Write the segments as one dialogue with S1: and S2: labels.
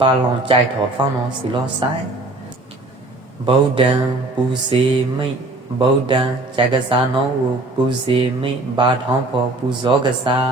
S1: ပါလောင်ကြိုက်တော်ဖောင်းတော်စီလောဆိုင်ဗုဒ္ဓံပူစေမိတ်ဗုဒ္ဓံဇဂဇာနောကိုပူစေမိတ်ဘာထောင်းဖို့ပူဇောကစား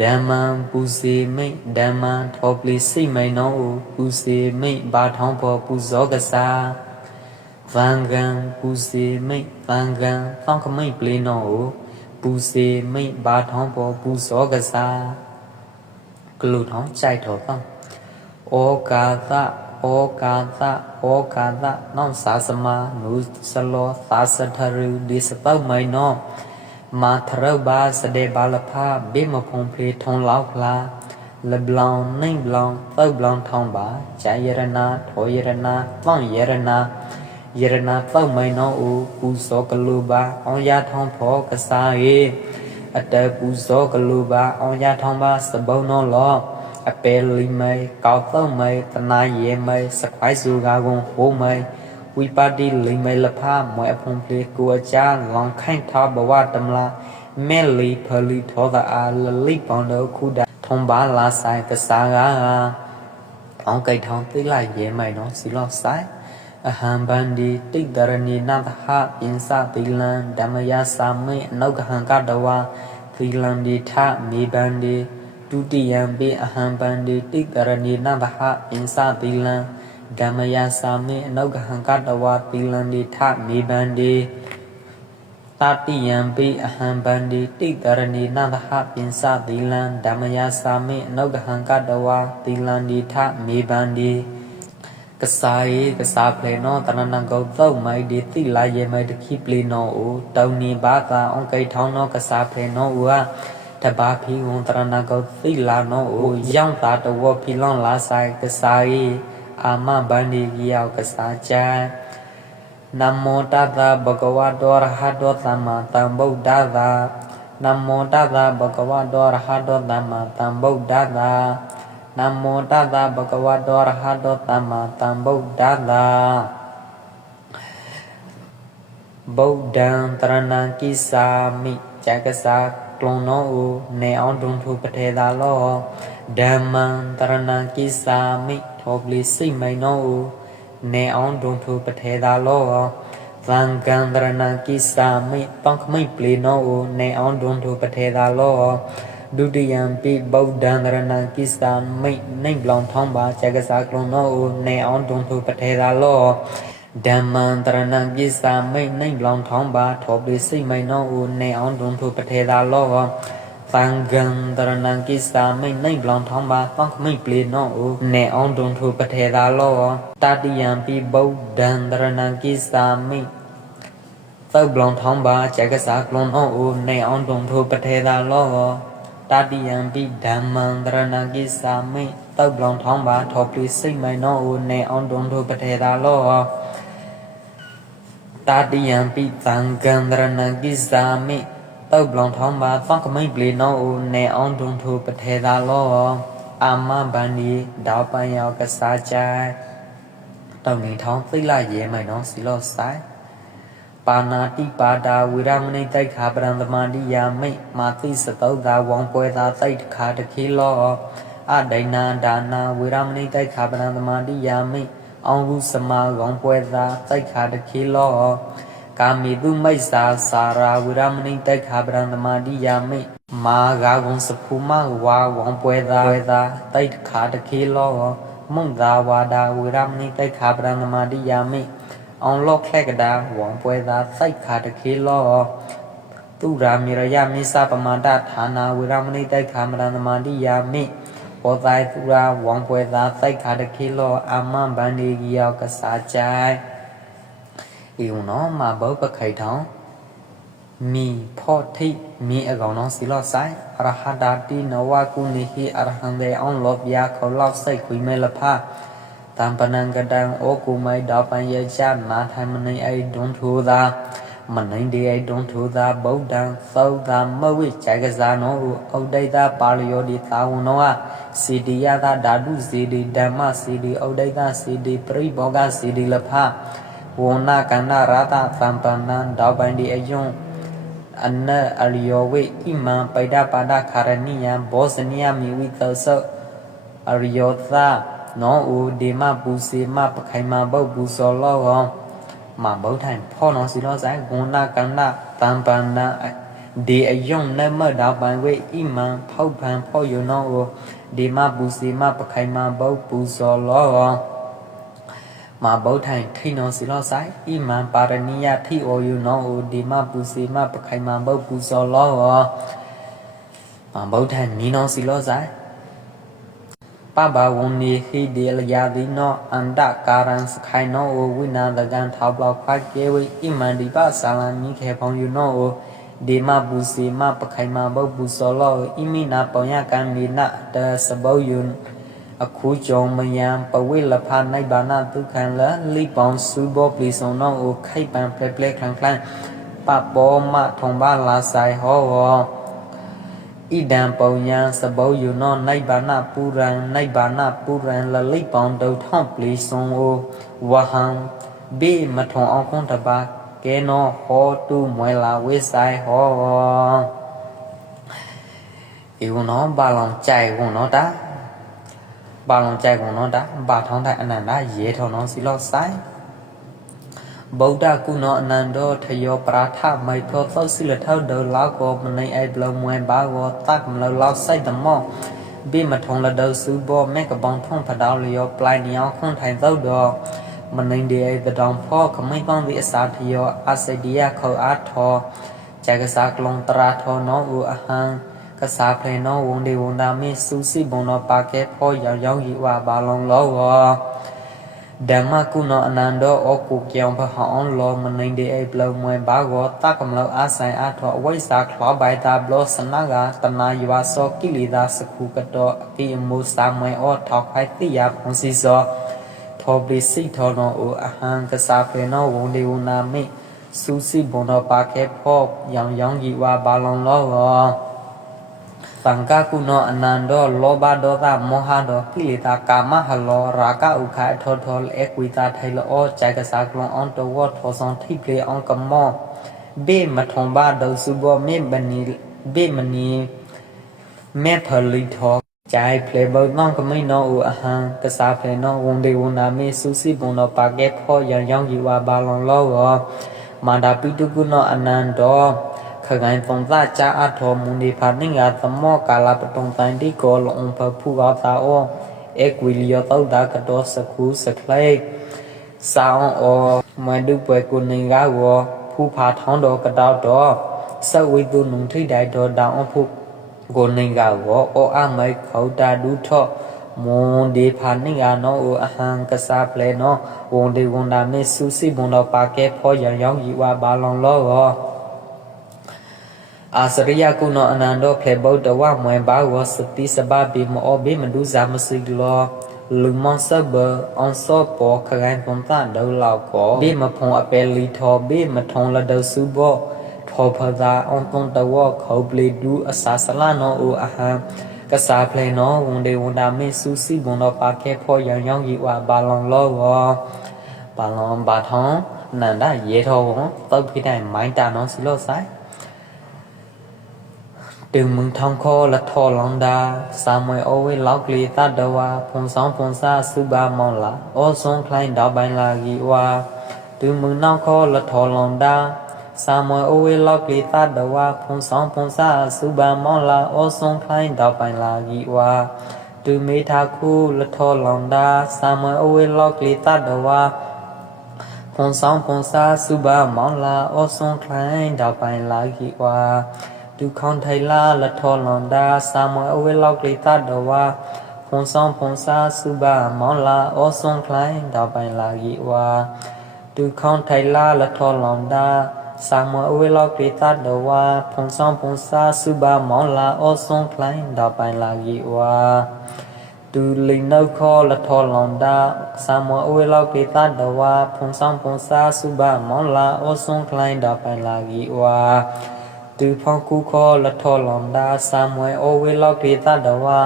S1: ဓမ္မံပူစေမိတ်ဓမ္မံထောပလီစိတ်မိန်နောကိုပူစေမိတ်ဘာထောင်းဖို့ပူဇောကစားဗံကံပူစေမိတ်ဗံကံသောင်းကမိတ်ပလီနောကိုပူစေမိတ်ဘာထောင်းဖို့ပူဇောကစားကလူထောင်းကြိုက်တော်ဖောင်း โอกาสะโอกาสะโอกาสะน้องสาสมานุสโลสาสทรุดิสเปอร์ไม่น้องมาทรบาสเดบาลภาบิมพงเพลทองเล้าคลาលប្លង់និងប្លង់ទៅប្លង់ថងបាចៃយរណាធយរណាវងយរណាយរណាទៅមៃណូអ៊ូពូសកលូបាអងយ៉ាថងផកសាអេអតើពូសកលូបាអងយ៉ាថងបាសបោណឡោ အပယ်လီမေကောက်တော့မေတနာယေမေစခွိုင်းစုကာကွန်ဟိုမေဝိပါတိလီမေလဖာမွဲအဖုံပြေကိုအချာလောင်ခိုင်ထာဘဝတမလာမဲလီဖလီထောသာအာလလီပောင်းတော့ခုဒါထုံပါလာဆိုင်ကစားကားအောင်ကိတ်ထောင်းသိလိုက်ရဲမိုင်နော်စီလော့ဆိုင်အဟံဗန္ဒီတိတ်တရဏီနသဟပင်စသီလံဓမ္မယစာမိအနောက်ကဟံကတဝါသီလံဒီထမေဗန္ဒီ ဒုတိယံပိအဟံပန္တိတိကရဏီနဗဟအင်္စသီလံဓမ္မယသာမေအနုဂဟံကတဝသီလံဒီထမေဗန္တိတတိယံပိအဟံပန္တိတိကရဏီနဗဟပင်္စသီလံဓမ္မယသာမေအနုဂဟံကတဝသီလံဒီထမေဗန္တိကစားရေကစားပလေနောတရဏံကောသုတ်မိုက်ဒီတိလာယေမိုက်တခိပလီနောအိုတောင်းနီဘာသာအောင်ကိထောင်းနောကစားပလေနောဥဟာ တဘာဖီဝန်တရဏကောသီလာနောအိုရောင်တာတဝဖီလွန်လာဆိုင်ကစားရီအာမဗန္ဒီကြီးယောက်ကစားချာနမောတသဗုဒ္ဓဝါတောရဟတောသမ္မာသမ္ဗုဒ္ဓသာနမောတသဗုဒ္ဓဝါတောရဟတောသမ္မာသမ္ဗုဒ္ဓသာနမောတသဗုဒ္ဓဝါတောရဟတောသမ္မာသမ္ဗုဒ္ဓသာဗုဒ္ဓံတရဏံကိစာမိ กษากลงโนอูในออนตรงทูประเทศาลอดามันตรนากิสามิทบลิสิไมโนอูในออนตรงทูประเทศาลอฟังกันตรนากิสามิต้องไม่ปลีโนอูในออนตรงทูประเทศาลอดุติยมปีบาวดันรนากิสามิในบลองท้องบาจากษากลงโนอูในออนตรงทูประเทศาลอ ဓမ္မံတရဏံပိစာမိတ်နှိမ့်လောင်ထောင်းပါထောပလီစိတ်မိန်နောဥနေအောင်ဒုံထုပထေသာလောသံဃံတရဏံကိစာမိတ်နှိမ့်လောင်ထောင်းပါတောင်းခမိတ်ပလီနောဥနေအောင်ဒုံထုပထေသာလောတတိယံပိဗုဒ္ဓံတရဏံကိစာမိတ် သုတ်ဘလောင်ထောင်းပါဇဂစာကလွန်အောင်ဦးနေအောင်တုံထိုပထေသာလောတတိယံပိဓမ္မံတရဏကိစာမိသုတ်ဘလောင်ထောင်းပါထောပလီစိတ်မိုင်နောဦးနေအောင်တုံထိုပထေသာလော တတိယံပိသံဃံတရဏကိစာမိသုတ်ဘလောင်ထောင်းပါသောကမိတ်ပလီနောဦးနေအောင်တုံထိုပထေသာလောအာမဗန္ဒီဒေါပန်ယောကစားချိုင်တောင်းနေထောင်းသိလာရဲမိုင်နောစီလောဆိုင်ပါဏာတိပါဒာဝိရမဏိတိုက်ခာပရံသမာတိယာမိတ်မာတိစတုသာဝံပွဲသာတိုက်ခါတခေလောအဒိဏဒါနာဝိရမဏိတိုက်ခာပရံသမာတိယာမိတ် အောင်ဟုစမဝံပွဲသာတိုက်ခါတခေလောကာမိတုမိတ်စာစာရာဝိရမဏိတိုက်ခာပရံသမာတိယာမိတ်မာဂါဂုံစဖူမဝါဝံပွဲသာပွဲသာတိုက်ခါတခေလောမုန်သာဝါဒာဝိရမဏိတိုက်ခာပရံသမာတိယာမိတ်အောင်လော့ခက်ကတာဝံပွဲသာစိုက်ခါတခေလောသူရာမေရယမိစပမန္တဌာနာဝေရမဏိတိုက်ခာမရဏမန္တိယာမိ ဘောတိုင်သူရာဝံပွဲသာစိုက်ခါတခေလောအာမဗန္ဒီကြီးယောကစားချိုင်ဤုံနောမဘောပခိုင်ထောင်းမီဖော့ထိမီအကောင်နောစီလောဆိုင်အရဟတာတိနဝကုနိဟိအရဟံဒေအောင်လောပြာခေါလောက်စိတ်ခွေမဲလဖာတံပနံကတံဩကုမိုက်တောပံယချနာထိုင်မနိအိဒွန်ထူသာ မနိန်ဒီအိဒွန်ထူသာဗုဒ္ဓံသောတာမဝိဇိုက်ကစားနောဥဒိတပါလယောဒီသာဝနောစီဒီယတာဓာတုစီဒီဓမ္မစီဒီဥဒိတစီဒီပရိဘောဂစီဒီလဖဝနာကန္နရာသသံပနံတောပံဒီအယွန်အနအလျောဝိဣမံပိဒပါဒခာရဏိယံဘောဇနိယမိဝိသောသောအရိယောသနောအိုဒီမပူစီမပခိုင်မဘုတ်ပူစောလောဟော မဘုတ်ထိုင်ဖောနောစီလောဆိုင်ဂုဏကန္နတံပန္နဒီအယုံနမဒါပန်ဝေဣမံဖောက်ဖန်ဖောယနောအိုဒီမပူစီမပခိုင်မဘုတ်ပူစောလောဟောမဗုဒ္ဓံထိနောစီလောဆိုင်ဣမံပါရဏိယထိဩယုနောဩဒီမပူစီမပခိုင်မဘုတ်ပူဇော်လောဟောမဗုဒ္ဓံနီနောစီလောဆိုင် ပပဝန္နေဟိဒေလယာတိနောအန္တကာရံစခိုင်နောဩဝိနာတကံထောပလောက်ဖတ်ကေဝိဣမန္တိပဆာလံမိခေဖောင်ယုနောဩဒီမပူစီမပခိုင်မဘုတ်ပူဇော်လောဣမိနာပောညကံမိနတစဘောယုန်အခုကြုံမယံပဝိလဖာနိုင်ဘာနာဒုက္ခံလလိပောင်စုဘောပလီဆောင်နောအိုခိုက်ပံဖလက်ဖလက်ခလန်ခလန်ပပောမထုံပါလာဆိုင်ဟောဟော ဣဒံပုံယံစဘောယုနောနိုင်ဘာနာပူရံနိုင်ဘာနာပူရံလလိပောင်ဒုထောင်းပလီဆောင်အိုဝဟံဘေမထုံအောင်ခွန်တပါကဲနောဟောတုမွဲလာဝိဆိုင်ဟောဧဝနောဘာလောင်ကြိုက်ဝနောတာပါလောင်ကြိုက်ကုန်တော့ဒါဘာထောင်းတိုင်းအနန္တရေထောင်းတော့စီလောဆိုင် ဗုဒ္ဓကုနောအနန္တောထယောပရာထမိတ်သောသောစီလထောက်ဒေလောက်ကိုမနေအိုက်ဘလမွဲဘာကိုတတ်မလို့လောက်ဆိုင်တမောဘိမထုံလဒစုဘောမေကပောင်ထုံဖတောင်းလျောပလိုက်ညောင်းခွန်ထိုင်သောတော့မနေဒီအိတတောင်ဖောခမိန်ပန်းဝိအစာထယောအစဒီယခောအားထောဇဂစာကလုံတရာထောနောဥအဟံကစားဖလေနောဝုန်ဒီဝန္ဒာမေစုစီဘုံနောပါကေဖောရောင်ရောင်ဤဝါဘာလုံးလောဝ ဓမ္မကုနောအနန္တောဩကုကြောင်ဖဟောင်းလောမနိုင်တဲ့အိပလုံမွဲဘာဂောတကမလောအာဆိုင်အထောအဝိစာခလောဘိုင်တာဘလောစနဂာတနာယဝဆောကိလေသာစခုကတောအကိအမုစာမွဲဩထောက်ဖိုက်တိယဖုန်စီစောထောပရိစိထောနောဩအဟံကစားဖလေနောဝုန်ဒီဝနာမေစုစီဘုံနောပါကေဖောရောင်ရောင်ဤဝါဘာလုံးလော ဝသံဃာကုနောအနန္တောလောဘဒေါသမောဟဒေါကိလေသာကာမဟလောရာဂဥခအထောထောအကွေတာထိုင်လောဇာကစားကလွန်အွန်တဝတ်ထောဆောင်ထိပြေအောင်ကမောဘေမထုံဘာဒုစုဘောမေဘနီဘေမနီမေဖလီထောကြိုင်ဖလေဘောနောကမိနောအဟံကစားဖလေနောဝန်ဒေဝနာမေစုစီဘုံနောပါကေဖောရန်ရောင်ကြီးဝါဘာလွန်လောမန္တာပိတုကုနောအနန္တော ခဂိုင်းဖုံသာချာအထောမူနေဖာနင်္ဂါသမောကာလပတုံတိုင်ဒီကောလုံဖဖူဝါတာအောเอกวิลิยตอดากตอสคูสคลายสาวอมดุปวยกุนิงกาวผู้พาท้องดอกระดาวดอสวิตุนุงထိဒိုင်တော်တောင်အဖို့ကိုနေကဝအောအမိုက်ခေါတာဒုထောမွန်ဒီဖာနိငါနောအဟံကစားပလဲနောဝန်ဒီဝန်ဒါမေစုစီဘွန်တော်ပါကဲဖောရန်ရောင်းဤဝါဘာလောင်လောရော အာစရိယကုနောအနန္တောဖေဗုဒ္ဓဝမွေဘာဝစတိစဘာဘိမောဘိမဒုဇာမစိလောလူမဆဘအွန်စောပေါ်ခရိုင်ပွန်တာဒေါလောက်ကောဘိမဖုံအပယ်လီထောဘိမထုံလဒစုဘောထောဖသာအွန်တုံတဝခောပလီဒူအစာဆလာနောအိုအဟံကစားဖလေနောဝန်ဒေဝန်ဒါမေစုစီဘွန်တော့ပါခဲဖောရန်ရောင်းကြီးဝါဘာလောင်လောဝဘာလောင်ဘာထောင်းနန္ဒရေထောဝတောက်ဖိတိုင်းမိုင်းတာနောစီလို့ဆိုင် တူမုန်ထောင်ခေါ်လထော်လွန်တာစာမွေအိုဝေလောက်လီသတဝါဖုန်ဆောင်ဖုန်စာစုပါမောင်းလာအောဆုံးခလိုင်းတော့ပိုင်းလာကြီးဝါတူမုန်နောက်ခေါ်လထော်လွန်တာစာမွေအိုဝေလောက်လီသတဝါဖုန်ဆောင်ဖုန်စာစုပါမောင်းလာအောဆုံးခလိုင်းတော့ပိုင်းလာကြီးဝါတူမေထာခုလထော်လွန်တာစာမွေအိုဝေလောက်လီသတဝါဖုန်ဆောင်ဖုန်စာစုပါမောင်းလာအောဆုံးခလိုင်းတော့ပိုင်းလာကြီးဝါ ဒုခေါန်ထိုင်လာလထောလွန်တာစာမွေအဝဲလောက်ကိတတော်ဝါဖုန်ဆောင်ဖုန်စာစုဘမောင်လာအောဆုံခလိုင်းတောက်ပိုင်လာကြီးဝါဒုခေါန်ထိုင်လာလထောလွန်တာစာမွေအဝဲလောက်ကိတတော်ဝါဖုန်ဆောင်ဖုန်စာစုဘမောင်လာအောဆုံခလိုင်းတောက်ပိုင်လာကြီးဝါတူလိန်နောက်ခေါ်လထောလွန်တာစာမွေအဝဲလောက်ကိတတော်ဝါဖုန်ဆောင်ဖုန်စာစုဘမောင်လာအောဆုံခလိုင်းတောက်ပိုင်လာကြီးဝါ တူဖောင်းကူခေါ်လထော်လွန်ဒါဆာမွေအိုဝေလောက်ဒေသတဝါ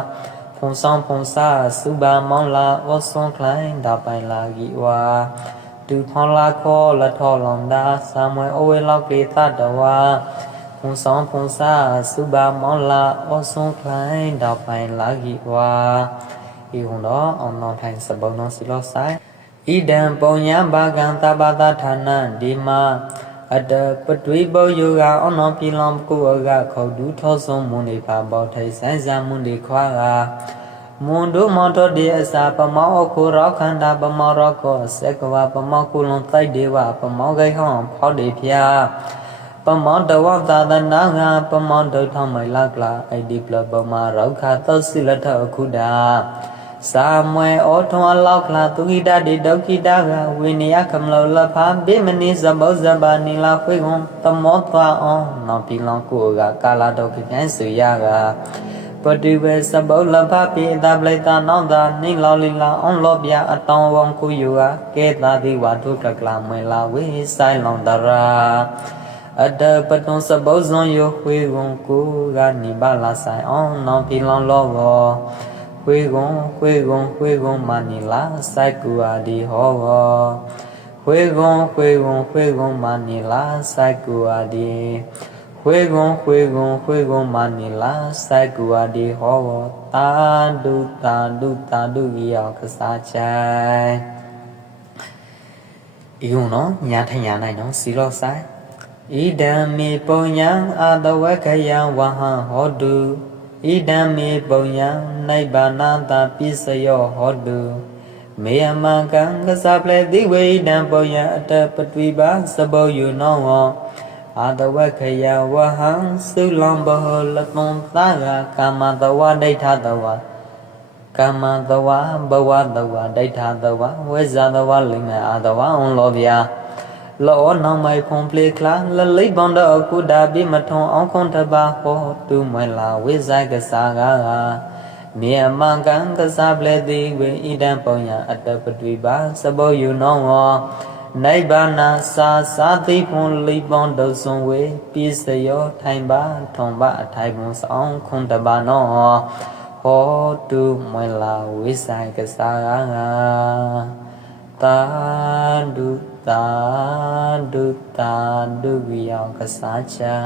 S1: ဖုန်ဆောင်ဖုန်စာစုဘာမောင်းလာအောဆွန်ခလိုင်းဒါပိုင်လာကြီးဝါတူဖောင်းလာခေါ်လထော်လွန်ဒါဆာမွေအိုဝေလောက်ဒေသတဝါဖုန်ဆောင်ဖုန်စာစုဘာမောင်းလာအောဆွန်ခလိုင်းဒါပိုင်လာကြီးဝါဣဤဟုံတော့အောင်တော်ထိုင်စပုံတော်စီလောဆိုင်ဣဒံပုံညာဘာကံတပတာဌာနဒီမာ အတပတွိဘောယောကအနောပိလောင်ကိုအကခေါဒုထောဆုံးမွန်နေပါဘောထိုင်ဆိုင်စံမွန်နေခွာကမွန်တို့မောတော်ဒီအစာပမောအခုရောခန္ဓာပမောရောကောစက်ကဝပမောကုလုံးတိုက်ဒေဝပမောဂိဟောဖောက်ဒေဖျားပမောတဝသာသနာငါပမောဒုထမိုင်လကလာအိဒီပလပမရောခါသောစိလထအခုဒာ စာမွေဩထွန်အလောက်ကလာသူဟိတတိဒုက္ခိတကဝိနယကမလောလဖာဗိမနိဇဘောဇဘာနိလာဖွေကွန်တမောသွားအောင်နော်ပီလောင်ကိုကကာလာဒုက္ခိပြန်စုရကပတိဝေစဘောလဖပိတပလိတနောင်တာနိလောလီလာအောင်လောပြအတောင်ဝံခုယူကကဲတာတိဝါထုကကလာမွေလာဝေဆိုင်လောင်တရာအတပတုံစပုဇွန်ယောဝေကွန်ကိုကနိဗ္ဗာလာဆိုင်အောင်နောင်ပြလောင်လောကော ဝေကွန်ဝေကွန်ဝေကွန်မနိလာစိုက်ကူအာဒီဟောကောဝေကွန်ဝေကွန်ဝေကွန်မနိလာစိုက်ကူအာဒီဝေကွန်ဝေကွန်ဝေကွန်မနိလာစိုက်ကူအာဒီဟောကောတာဒုတာဒုတာဒုကြီးအောင်ကစားချိုင်ဤုံနော်ညာထညာနိုင်နော်စီလောဆိုင်ဣဒံမေပုံယံအာတဝကယံဝဟံဟောတု ဣဒံမေပုံယံနိဗ္ဗာနတာပိစယောဟောတုမေယမကံကစပလေတိဝေဣဒံပုံယံအတပတိပါစဘောယုနောဟောအာတဝကယံဝဟံသုလံဘောလကွန်သာဂကာမတဝဒိဋ္ဌတဝကာမတဝဘဝတဝဒိဋ္ဌတဝဝေဇာတဝလိမ္မအာတဝံလောဗျာ လောနောင်မိုင်ဖုန်ပလေကလာလလိဘွန်တော့ကုဒါပိမထုံအောင်ခွန်တပါဟောတူမလာဝိဇိုက်ကစားကားမြေအမကံကစားပလေတိဝေဣဒံပုံယအတ္တပတိပါစဘောယုနောဟောနိဗ္ဗာနသာသာသိဖွန်လိပွန်ဒုစွန်ဝေပိစယောထိုင်ပါထုံပါအထိုင်ပွန်ဆောင်ခွန်တပါနောဟောတူမလာဝိဇိုက်ကစားကားတာဒု တာဒုတာဒုဝိယောကစားချာ